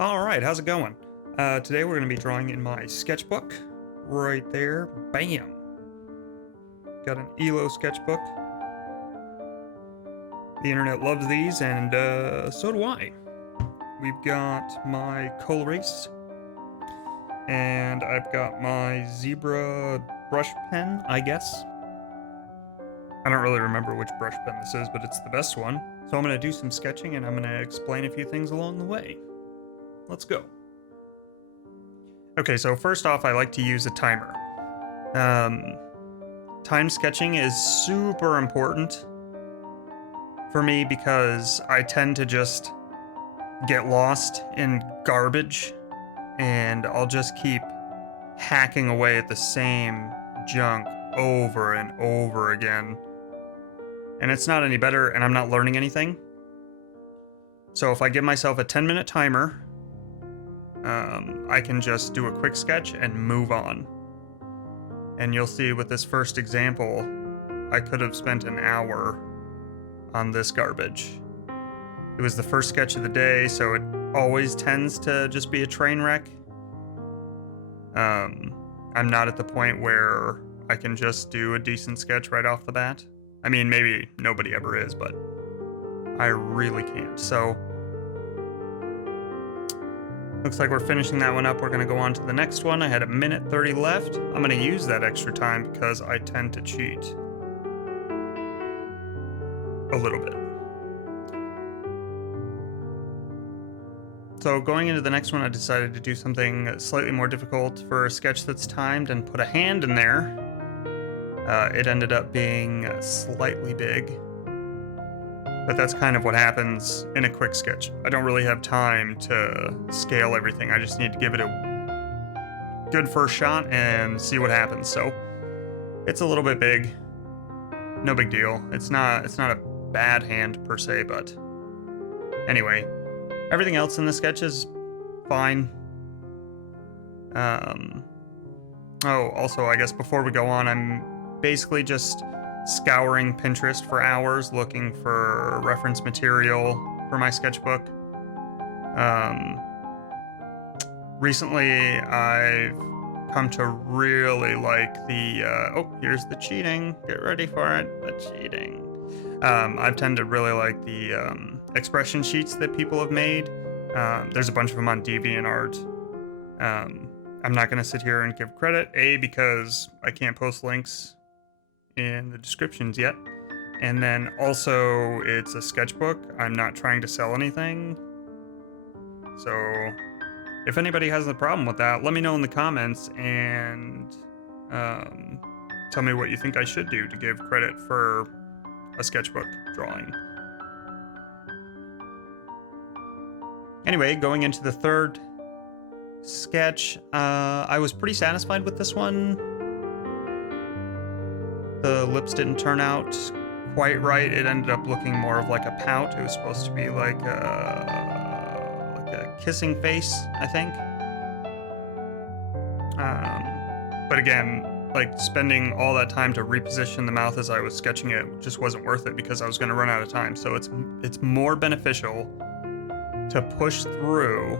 Alright, how's it going? Today we're going to be drawing in my sketchbook. Right there. Bam! Got an ELO sketchbook. The internet loves these, and so do I. We've got my Colorase, and I've got my Zebra brush pen, I guess. I don't really remember which brush pen this is, but it's the best one. So I'm going to do some sketching, and I'm going to explain a few things along the way. Let's go. Okay, so first off, I like to use a timer. Time sketching is super important for me because I tend to just get lost in garbage, and I'll just keep hacking away at the same junk over and over again. And it's not any better, and I'm not learning anything. So if I give myself a 10-minute timer, I can just do a quick sketch and move on. And you'll see with this first example, I could have spent an hour on this garbage. It was the first sketch of the day, so it always tends to just be a train wreck. I'm not at the point where I can just do a decent sketch right off the bat. I mean, maybe nobody ever is, but I really can't. So looks like we're finishing that one up. We're going to go on to the next one. I had 1:30 left. I'm going to use that extra time because I tend to cheat a little bit. So going into the next one, I decided to do something slightly more difficult for a sketch that's timed and put a hand in there. It ended up being slightly big, but that's kind of what happens in a quick sketch. I don't really have time to scale everything. I just need to give it a good first shot and see what happens. So it's a little bit big. No big deal. It's not a bad hand per se, but anyway, everything else in the sketch is fine. Oh, also, I guess before we go on, I'm basically just scouring Pinterest for hours looking for reference material for my sketchbook. Recently I've come to really like the oh, here's the cheating, get ready for it, the cheating. I've tended to really like the expression sheets that people have made. There's a bunch of them on DeviantArt. I'm not going to sit here and give credit, because I can't post links in the descriptions yet, and then also it's a sketchbook. I'm not trying to sell anything, so if anybody has a problem with that, let me know in the comments and tell me what you think I should do to give credit for a sketchbook drawing. Anyway, going into the third sketch, I was pretty satisfied with this one. The lips didn't turn out quite right. It ended up looking more of like a pout. It was supposed to be like a kissing face, I think. But again, like spending all that time to reposition the mouth as I was sketching it just wasn't worth it because I was going to run out of time. So it's more beneficial to push through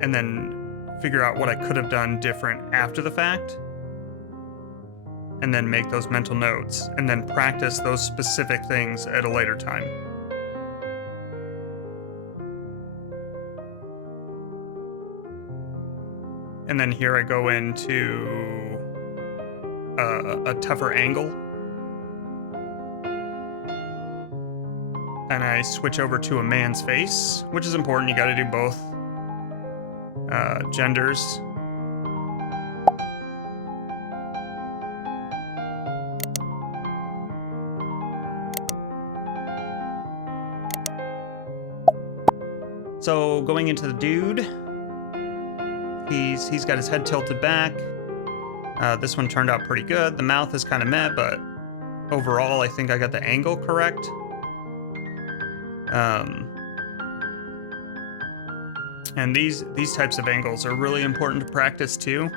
and then figure out what I could have done different after the fact, and then make those mental notes, and then practice those specific things at a later time. And then here I go into a tougher angle, and I switch over to a man's face, which is important. You got to do both genders. So going into the dude, he's got his head tilted back. This one turned out pretty good. The mouth is kind of meh, but overall I think I got the angle correct. And these types of angles are really important to practice too.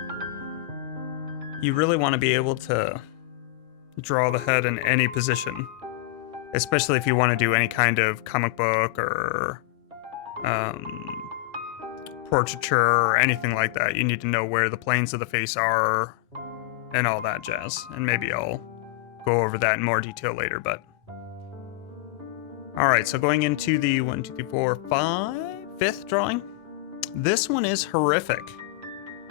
You really want to be able to draw the head in any position, especially if you want to do any kind of comic book or portraiture or anything like that. You need to know where the planes of the face are and all that jazz. And maybe I'll go over that in more detail later, but. All right, so going into the 1, 2, 3, 4, 5, 5th drawing. This one is horrific.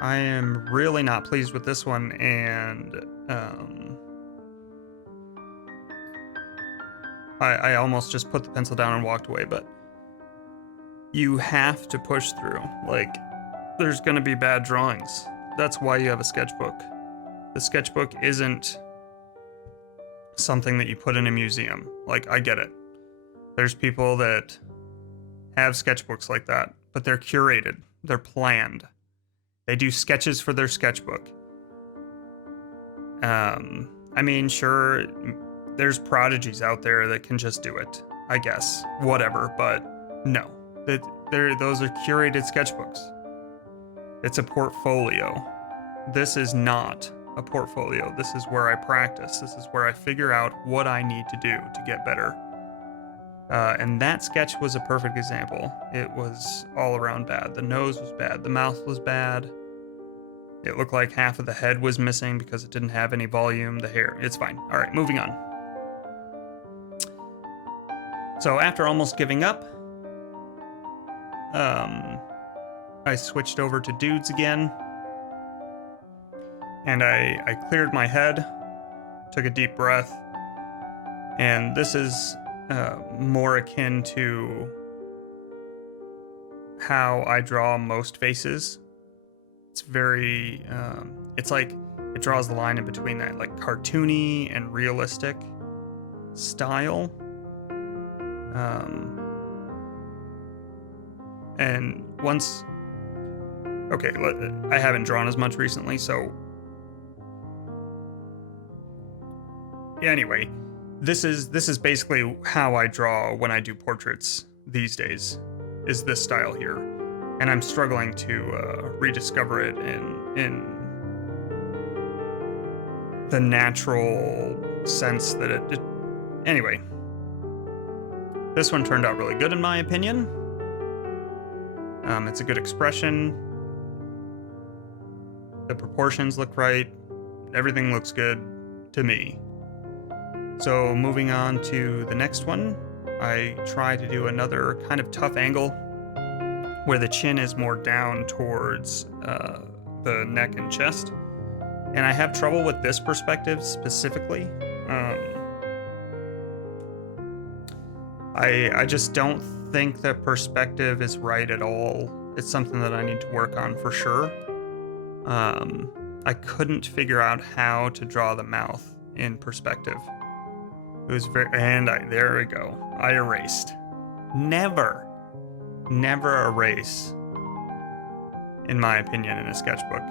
I am really not pleased with this one, and I almost just put the pencil down and walked away, but you have to push through. Like, there's gonna be bad drawings. That's why you have a sketchbook. The sketchbook isn't something that you put in a museum. Like, I get it. There's people that have sketchbooks like that, but they're curated, they're planned. They do sketches for their sketchbook. I mean, sure, there's prodigies out there that can just do it, I guess, whatever, but no. Those are curated sketchbooks. It's a portfolio. This is not a portfolio. This is where I practice. This is where I figure out what I need to do to get better. And that sketch was a perfect example. It was all around bad. The nose was bad. The mouth was bad. It looked like half of the head was missing because it didn't have any volume. The hair, it's fine. All right, moving on. So after almost giving up, I switched over to dudes again. And I cleared my head, took a deep breath. And this is more akin to how I draw most faces. It's very, it's like it draws the line in between that like cartoony and realistic style. And once, okay, I haven't drawn as much recently, so anyway. This is basically how I draw when I do portraits these days, is this style here. And I'm struggling to rediscover it in the natural sense that it anyway. This one turned out really good in my opinion. It's a good expression. The proportions look right. Everything looks good to me. So moving on to the next one, I try to do another kind of tough angle where the chin is more down towards the neck and chest. And I have trouble with this perspective specifically. I just don't think that perspective is right at all. It's something that I need to work on for sure. I couldn't figure out how to draw the mouth in perspective. It was there we go. I erased. Never erase, in my opinion, in a sketchbook.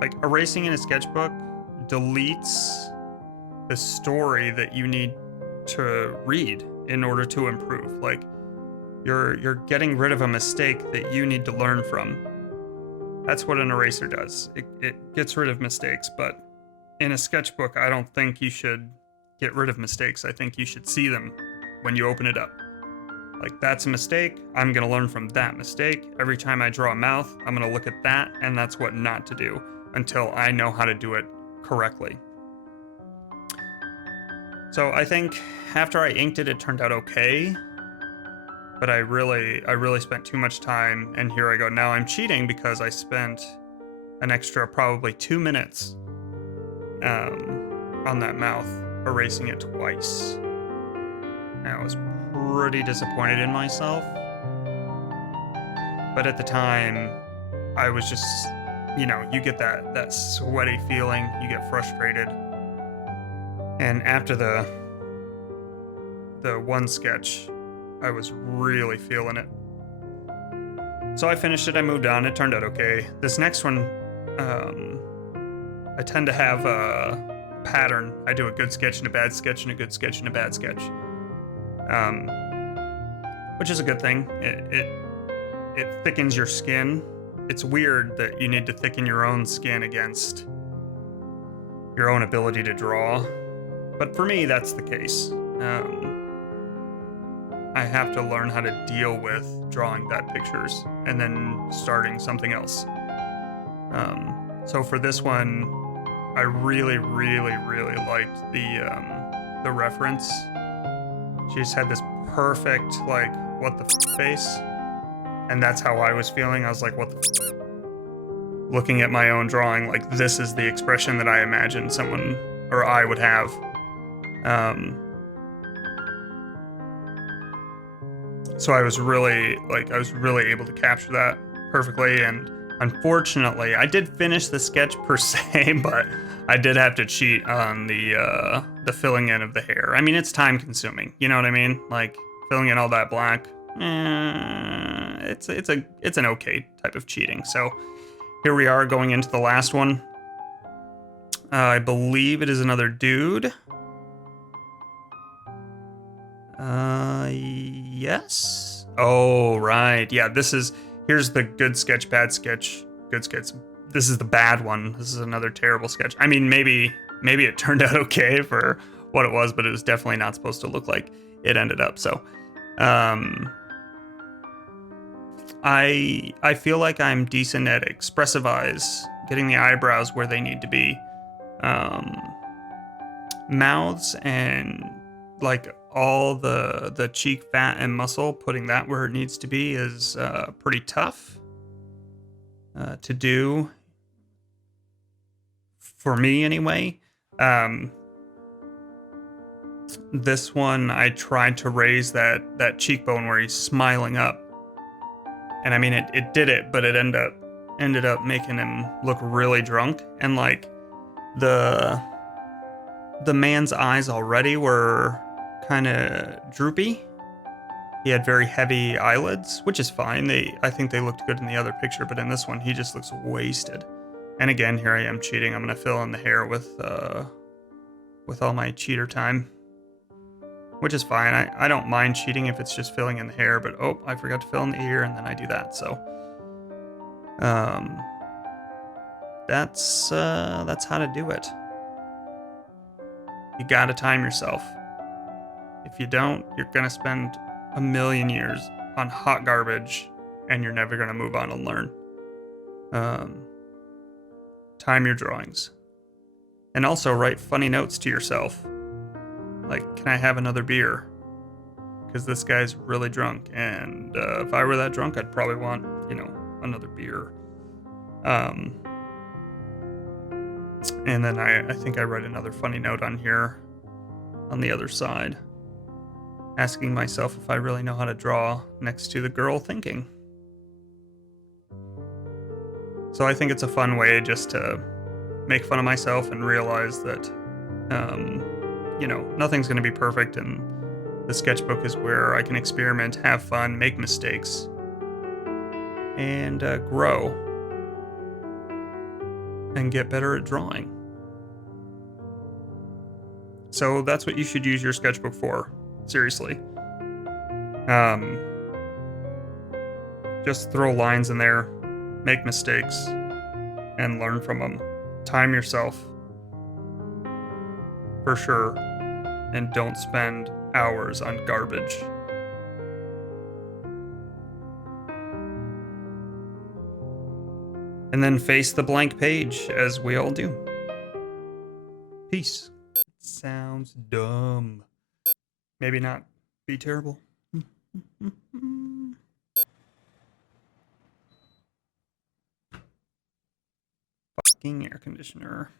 Like erasing in a sketchbook deletes the story that you need to read in order to improve. Like you're getting rid of a mistake that you need to learn from. That's what an eraser does. It gets rid of mistakes, but in a sketchbook, I don't think you should get rid of mistakes. I think you should see them when you open it up. Like, that's a mistake. I'm going to learn from that mistake. Every time I draw a mouth, I'm going to look at that, and that's what not to do until I know how to do it correctly. So I think after I inked it, it turned out okay. But I really spent too much time, and here I go. Now I'm cheating because I spent an extra probably 2 minutes on that mouth, erasing it twice. I was pretty disappointed in myself. But at the time, I was just, you get that sweaty feeling, you get frustrated. And after the one sketch, I was really feeling it. So I finished it, I moved on, it turned out okay. This next one, I tend to have a pattern. I do a good sketch and a bad sketch and a good sketch and a bad sketch. Which is a good thing. It thickens your skin. It's weird that you need to thicken your own skin against your own ability to draw. But for me, that's the case. I have to learn how to deal with drawing bad pictures and then starting something else. So for this one, I really, really, really liked the reference. She just had this perfect, like, what the face. And that's how I was feeling. I was like, what the looking at my own drawing, like, this is the expression that I imagined someone or I would have. So I was really able to capture that perfectly. And unfortunately, I did finish the sketch per se, but I did have to cheat on the filling in of the hair. I mean, it's time consuming. You know what I mean? Like filling in all that black. It's an okay type of cheating. So here we are going into the last one. I believe it is another dude. Yes. Oh, right. Yeah, here's the good sketch, bad sketch, good sketch. This is the bad one. This is another terrible sketch. I mean, maybe it turned out okay for what it was, but it was definitely not supposed to look like it ended up. So, I feel like I'm decent at expressive eyes, getting the eyebrows where they need to be. Mouths and like all the cheek fat and muscle, putting that where it needs to be is pretty tough to do for me anyway. This one I tried to raise that cheekbone where he's smiling up, and I mean it did it, but it ended up making him look really drunk, and like the man's eyes already were kind of droopy. He had very heavy eyelids, which is fine. I think they looked good in the other picture, but in this one, he just looks wasted. And again, here I am cheating. I'm gonna fill in the hair with all my cheater time, which is fine. I don't mind cheating if it's just filling in the hair, but oh, I forgot to fill in the ear, and then I do that. So, that's how to do it. You gotta time yourself. If you don't, you're gonna spend a million years on hot garbage, and you're never gonna move on and learn. Time your drawings. And also write funny notes to yourself. Like, can I have another beer? Because this guy's really drunk, and if I were that drunk, I'd probably want, another beer. And then I think I write another funny note on here on the other side, asking myself if I really know how to draw next to the girl thinking. So I think it's a fun way just to make fun of myself and realize that, nothing's going to be perfect, and the sketchbook is where I can experiment, have fun, make mistakes, and grow and get better at drawing. So that's what you should use your sketchbook for. Seriously. Just throw lines in there, make mistakes, and learn from them. Time yourself, for sure, and don't spend hours on garbage. And then face the blank page, as we all do. Peace. Sounds dumb. Maybe not be terrible. Fucking air conditioner.